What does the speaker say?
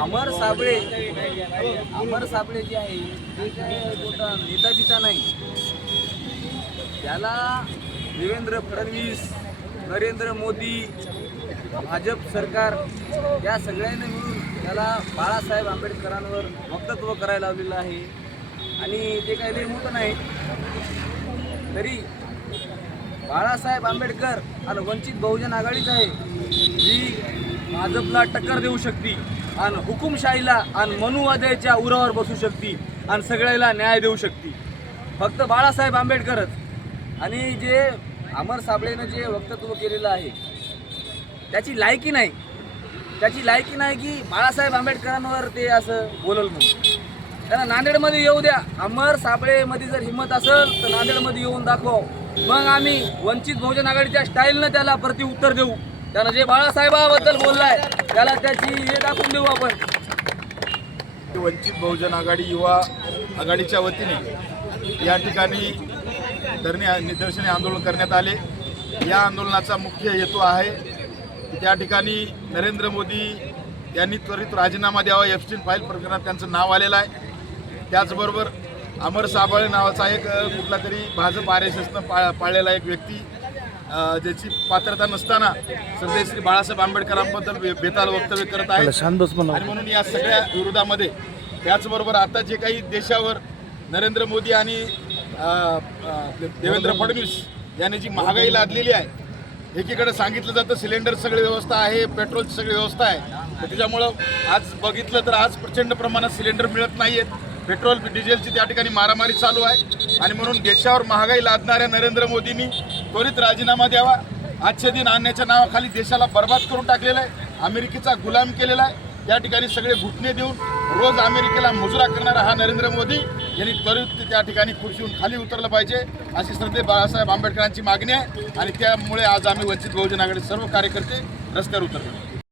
अमर साबळे जे आहे ते काय मोठा नेता पिता नाही. त्याला देवेंद्र फडणवीस, नरेंद्र मोदी, भाजप सरकार या सगळ्यांनी मिळून त्याला बाळासाहेब आंबेडकरांवर वक्तव्य करायला लावलेलं आहे. आणि ते काही लई मोठं नाही. तरी बाळासाहेब आंबेडकर आणि वंचित बहुजन आघाडीच आहे जी भाजपला टक्कर देऊ शकते आणि हुकुमशाहीला आणि मनुवाद्याच्या उरावर बसू शकते आणि सगळ्याला न्याय देऊ शकते. फक्त बाळासाहेब आंबेडकरच. आणि जे अमर साबळेनं जे वक्तव्य केलेलं आहे त्याची लायकी नाही. की बाळासाहेब आंबेडकरांवर ते असं बोलल म्हणून. त्यांना नांदेडमध्ये येऊ द्या. अमर साबळेमध्ये जर हिंमत असेल तर नांदेडमध्ये येऊन दाखव. मग आम्ही वंचित बहुजन आघाडीच्या स्टाईलनं त्याला प्रत्युत्तर देऊ. त्यानं जे बाळासाहेबाबद्दल बोललाय त्याला त्याची हे दाखवून देऊ आपण. वंचित बहुजन आघाडी युवा आघाडीच्या वतीने या ठिकाणी निदर्शने आंदोलन करण्यात आले. या आंदोलनाचा मुख्य हेतू आहे की त्या ठिकाणी नरेंद्र मोदी यांनी त्वरित राजीनामा द्यावा. एफस्टीन फाईल प्रकरणात त्यांचं नाव आलेलं आहे. त्याचबरोबर अमर साबळे नावाचा एक कुठला तरी भाजप RSSनं पाळलेला एक व्यक्ती ज्याची पात्रता नसताना सध्या श्री बाळासाहेब आंबेडकरांबद्दल बेताल वक्तव्य करत आहे. आणि म्हणून या सगळ्या विरोधामध्ये त्याचबरोबर आता जे काही देशावर नरेंद्र मोदी आणि देवेंद्र फडणवीस यांनी जी महागाई लादलेली आहे, एकीकडे सांगितलं जातं सिलेंडर सगळी व्यवस्था आहे, पेट्रोलची सगळी व्यवस्था आहे, तर त्याच्यामुळं आज बघितलं तर आज प्रचंड प्रमाणात सिलेंडर मिळत नाही आहेत. पेट्रोल डिझेलची त्या ठिकाणी मारामारी चालू आहे. आणि म्हणून देशावर महागाई लादणाऱ्या नरेंद्र मोदींनी त्वरित राजीनामा द्यावा. आजचे दिन आणण्याच्या नावाखाली देशाला बर्बाद करून टाकलेला आहे. अमेरिकेचा गुलाम केलेला आहे. त्या ठिकाणी सगळे घुटणे देऊन रोज अमेरिकेला मुजरा करणारा हा नरेंद्र मोदी यांनी त्वरित त्या ठिकाणी खुर्चीहून खाली उतरलं पाहिजे अशी श्रद्धे बाळासाहेब आंबेडकरांची मागणी आहे. आणि त्यामुळे आज आम्ही वंचित बहुजन आघाडी सर्व कार्यकर्ते रस्त्यावर उतरलो.